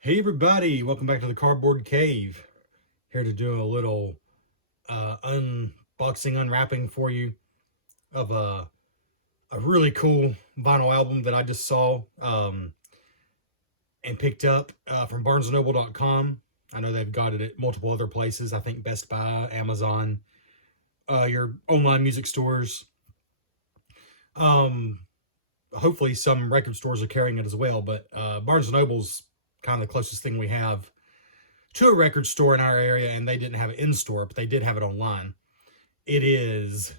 Hey everybody, welcome back to the Cardboard Cave. Here to do a little unboxing, unwrapping for you of a really cool vinyl album that I just saw and picked up from barnesandnoble.com. I know they've got it at multiple other places. I think Best Buy, Amazon, your online music stores. Um, Hopefully some record stores are carrying it as well, but Barnes & Noble's kind of the closest thing we have to a record store in our area, and they didn't have it in store, but they did have it online. It is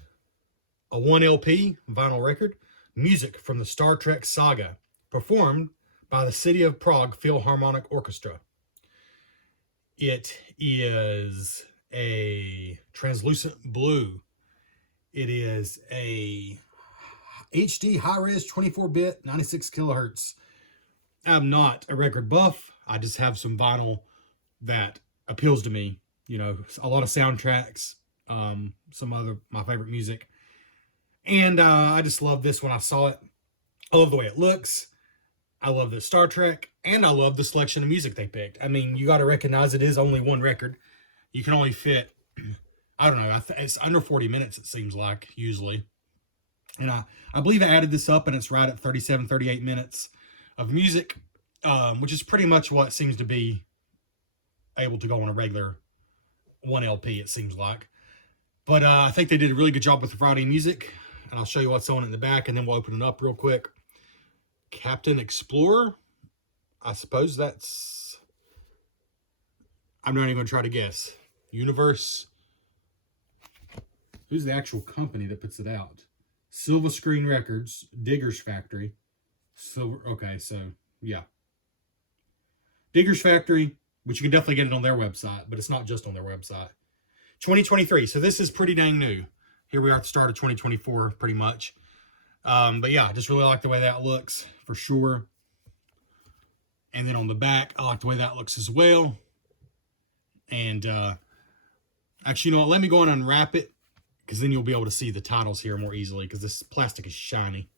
a 1 LP vinyl record, music from the Star Trek Saga, performed by the City of Prague Philharmonic Orchestra. It is a translucent blue. It is a HD high-res 24-bit 96 kilohertz. I'm not a record buff. I just have some vinyl that appeals to me. You know, a lot of soundtracks, some other my favorite music, and I just love this when I saw it. I love the way it looks. I love the Star Trek, and I love the selection of music they picked. I mean, you got to recognize it is only one record. You can only fit, I don't know, it's under 40 minutes, it seems like, usually. And I believe I added this up, and it's right at 37, 38 minutes of music, which is pretty much what seems to be able to go on a regular 1 LP, it seems like. But I think they did a really good job with the variety of music, and I'll show you what's on it in the back, and then we'll open it up real quick. Captain Explorer, I suppose that's, I'm not even going to try to guess. Universe, who's the actual company that puts it out? Silver Screen Records, Diggers Factory. Silver, okay, so yeah. Diggers Factory, which you can definitely get it on their website, but it's not just on their website. 2023, so this is pretty dang new. Here we are at the start of 2024, pretty much. But yeah, I just really like the way that looks, for sure. And then on the back, I like the way that looks as well. And actually, you know what? Let me go and unwrap it, because then you'll be able to see the titles here more easily, because this plastic is shiny.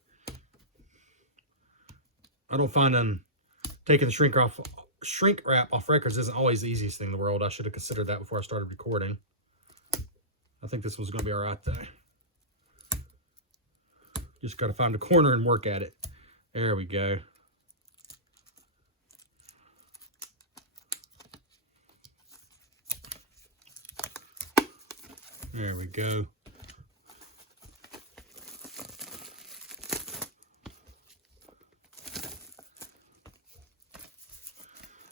I don't find taking the shrink wrap off records isn't always the easiest thing in the world. I should have considered that before I started recording. I think this one's going to be all right, though. Just got to find a corner and work at it. There we go. There we go.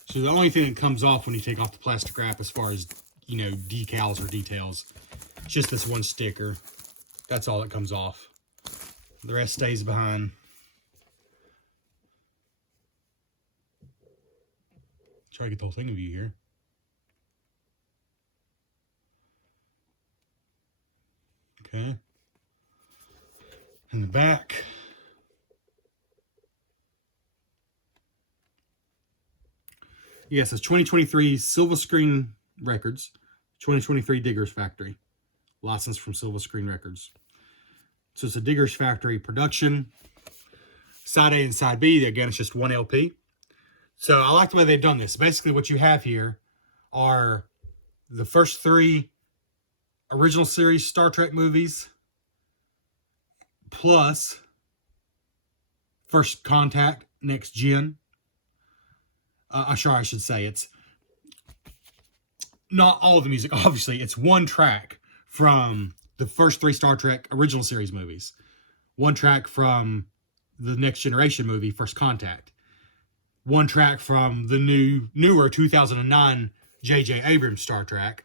So the only thing that comes off when you take off the plastic wrap as far as, you know, decals or details, it's just this one sticker. That's all that comes off. The rest stays behind. Try to get the whole thing of you here. Okay. In the back. Yes, it's 2023 Silver Screen Records, 2023 Diggers Factory, licensed from Silver Screen Records. So it's a Diggers Factory production. Side A and Side B, again, it's just 1 LP. So I like the way they've done this. Basically, what you have here are the first 3 original series Star Trek movies, plus First Contact, Next Gen. Sorry, I should say it's not all of the music. Obviously, it's one track from the first 3 Star Trek original series movies. One track from the Next Generation movie, First Contact. One track from the newer 2009 J.J. Abrams Star Trek.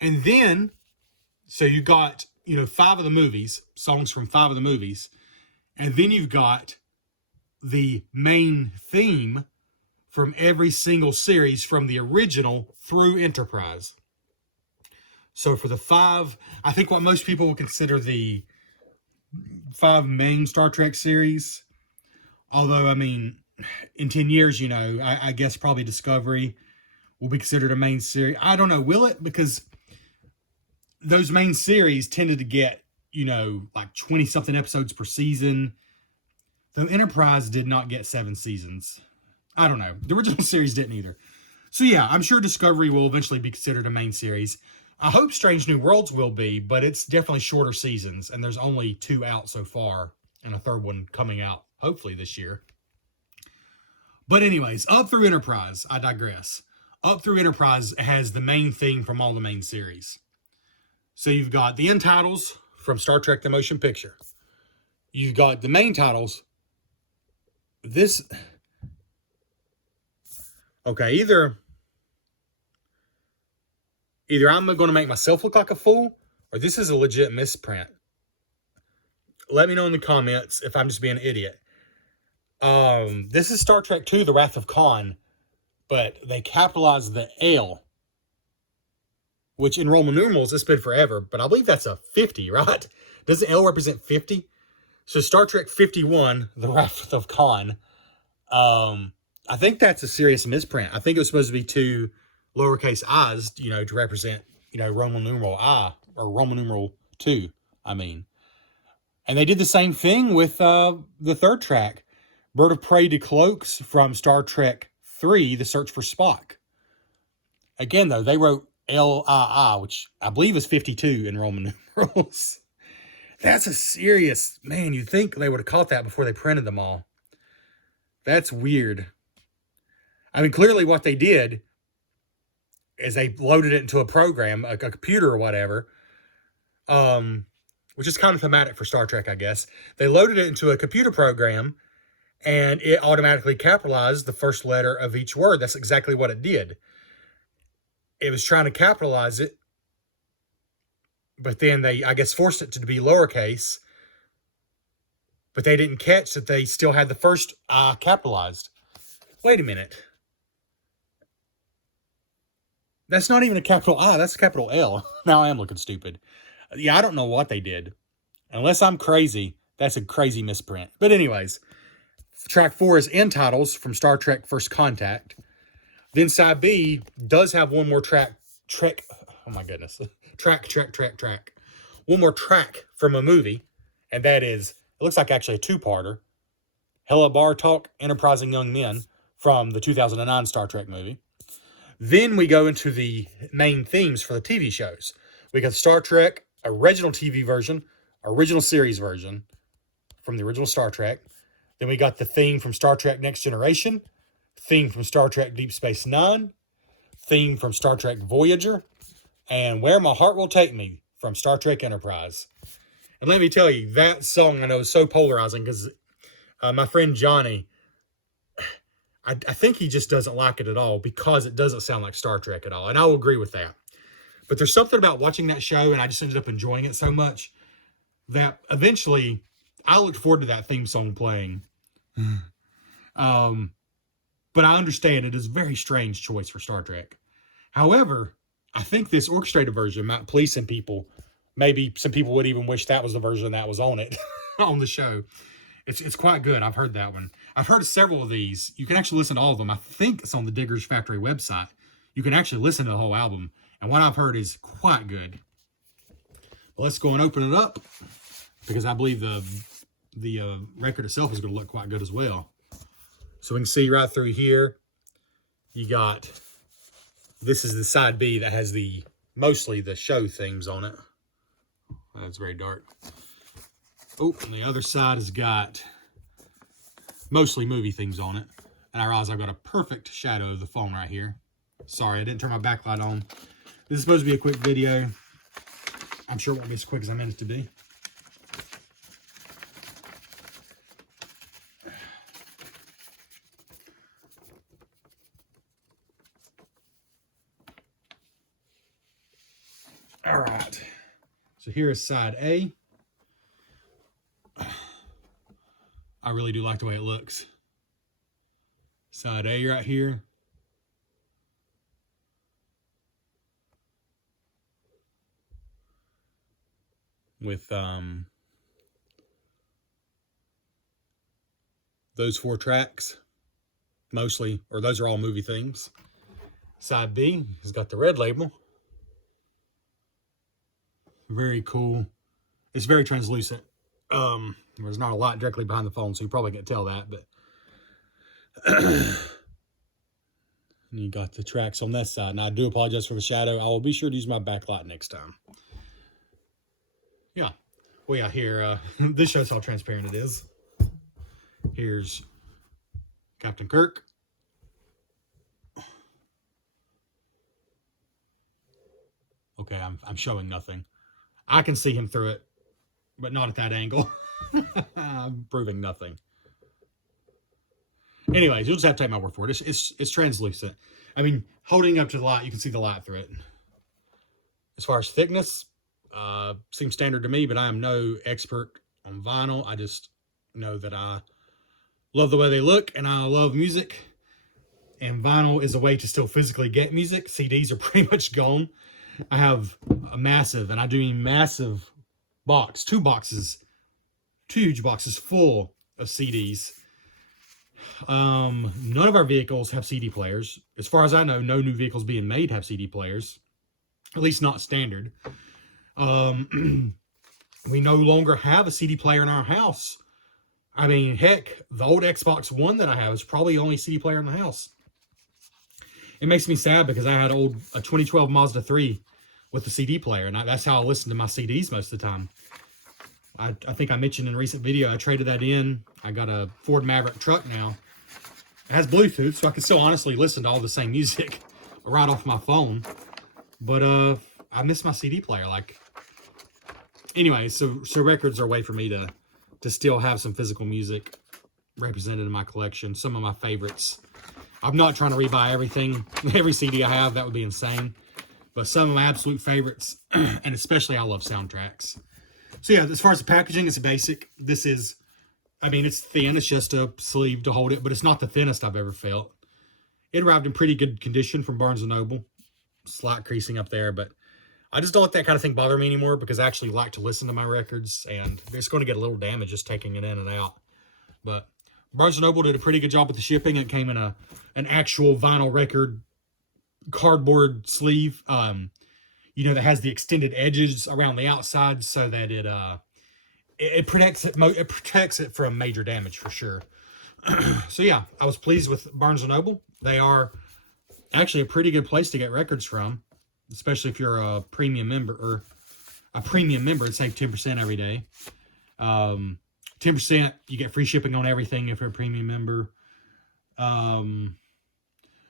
And then, so you got, you know, 5 of the movies, songs from 5 of the movies. And then you've got the main theme from every single series from the original through Enterprise. So for the 5, I think what most people would consider the 5 main Star Trek series, although, I mean, in 10 years, you know, I guess probably Discovery will be considered a main series. I don't know, will it? Because those main series tended to get, you know, like 20-something episodes per season. The Enterprise did not get 7 seasons. I don't know. The original series didn't either. So yeah, I'm sure Discovery will eventually be considered a main series. I hope Strange New Worlds will be, but it's definitely shorter seasons, and there's only 2 out so far, and a third one coming out hopefully this year. But anyways, Up Through Enterprise, I digress. Up Through Enterprise has the main theme from all the main series. So you've got the end titles from Star Trek The Motion Picture. You've got the main titles. Okay, either I'm going to make myself look like a fool, or this is a legit misprint. Let me know in the comments if I'm just being an idiot. This is Star Trek II, The Wrath of Khan, but they capitalized the L, which in Roman numerals has been forever, but I believe that's a 50, right? Doesn't L represent 50? So Star Trek 51, The Wrath of Khan, I think that's a serious misprint. I think it was supposed to be 2 lowercase i's, to represent, Roman numeral I, or Roman numeral 2, I mean. And they did the same thing with the third track, Bird of Prey to Cloaks from Star Trek 3, The Search for Spock. Again, though, they wrote LII, which I believe is 52 in Roman numerals. That's a serious, man, you'd think they would have caught that before they printed them all. That's weird. I mean, clearly what they did is they loaded it into a program, a computer or whatever, which is kind of thematic for Star Trek, I guess. They loaded it into a computer program, and it automatically capitalized the first letter of each word. That's exactly what it did. It was trying to capitalize it, but then they, I guess, forced it to be lowercase, but they didn't catch that they still had the first I capitalized. Wait a minute. That's not even a capital I, that's a capital L. Now I am looking stupid. Yeah, I don't know what they did. Unless I'm crazy, that's a crazy misprint. But anyways, track 4 is end titles from Star Trek First Contact. Then side B does have one more track. Oh my goodness. Track. One more track from a movie, and that is, it looks like actually a 2-parter. Hella Bar Talk, Enterprising Young Men from the 2009 Star Trek movie. Then we go into the main themes for the TV shows. We got Star Trek original TV version, original series version from the original Star Trek. Then we got the theme from Star Trek Next Generation, theme from Star Trek Deep Space Nine, theme from Star Trek Voyager, and Where My Heart Will Take Me from Star Trek Enterprise. And let me tell you, that song I know is so polarizing because my friend Johnny, I think he just doesn't like it at all because it doesn't sound like Star Trek at all. And I will agree with that. But there's something about watching that show, and I just ended up enjoying it so much that eventually I looked forward to that theme song playing. But I understand it is a very strange choice for Star Trek. However, I think this orchestrated version might please some people. Maybe some people would even wish that was the version that was on it, on the show. It's quite good. I've heard that one. I've heard several of these. You can actually listen to all of them. I think it's on the Diggers Factory website. You can actually listen to the whole album. And what I've heard is quite good. But let's go and open it up, because I believe the record itself is going to look quite good as well. So we can see right through here, you got, this is the side B that has mostly the show themes on it. That's very dark. Oh, and the other side has got mostly movie themes on it. And I realize I've got a perfect shadow of the phone right here. Sorry, I didn't turn my backlight on. This is supposed to be a quick video. I'm sure it won't be as quick as I meant it to be. All right. So here is side A. I really do like the way it looks. Side A right here. With those 4 tracks, mostly, or those are all movie themes. Side B has got the red label. Very cool. It's very translucent. There's not a lot directly behind the phone, so you probably can't tell that, but And you got the tracks on that side. And I do apologize for the shadow. I will be sure to use my backlight next time. Yeah. Well, yeah, here, this shows how transparent it is. Here's Captain Kirk. Okay, I'm showing nothing. I can see him through it, but not at that angle. I'm proving nothing. Anyways, you'll just have to take my word for it. It's translucent. I mean, holding up to the light, you can see the light through it. As far as thickness, seems standard to me, but I am no expert on vinyl. I just know that I love the way they look, and I love music. And vinyl is a way to still physically get music. CDs are pretty much gone. I have a massive, and I do mean massive box, 2 boxes, 2 huge boxes full of CDs. None of our vehicles have CD players. As far as I know, no new vehicles being made have CD players, at least not standard. We no longer have a CD player in our house. I mean, heck, the old Xbox One that I have is probably the only CD player in the house. It makes me sad because I had a 2012 Mazda 3 with a CD player, and that's how I listen to my CDs most of the time. I think I mentioned in a recent video, I traded that in. I got a Ford Maverick truck now. It has Bluetooth, so I can still honestly listen to all the same music right off my phone. But I miss my CD player. Like, anyway, so records are a way for me to still have some physical music represented in my collection. Some of my favorites. I'm not trying to rebuy everything, every CD I have. That would be insane. But some of my absolute favorites, and especially I love soundtracks. So yeah, as far as the packaging, it's basic. This is, I mean, it's thin. It's just a sleeve to hold it, but it's not the thinnest I've ever felt. It arrived in pretty good condition from Barnes & Noble. Slight creasing up there, but I just don't let that kind of thing bother me anymore because I actually like to listen to my records, and it's going to get a little damage just taking it in and out. But Barnes & Noble did a pretty good job with the shipping. It came in an actual vinyl record cardboard sleeve, you know, that has the extended edges around the outside so that it protects it from major damage for sure. So yeah, I was pleased with Barnes & Noble. They are actually a pretty good place to get records from, especially if you're a premium member and save 10% every day. 10%, you get free shipping on everything if you're a premium member.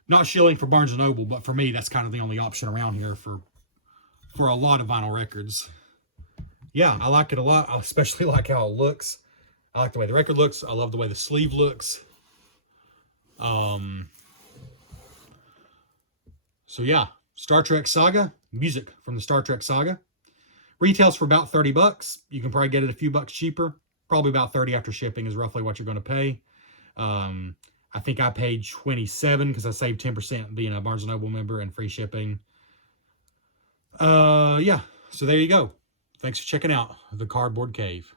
Not shilling for Barnes & Noble, but for me, that's kind of the only option around here for a lot of vinyl records. Yeah, I like it a lot. I especially like how it looks. I like the way the record looks. I love the way the sleeve looks. So yeah, Star Trek Saga, music from the Star Trek Saga. Retails for about $30. You can probably get it a few bucks cheaper. Probably about $30 after shipping is roughly what you're going to pay. I think I paid $27 because I saved 10% being a Barnes & Noble member and free shipping. Yeah, so there you go. Thanks for checking out the Cardboard Cave.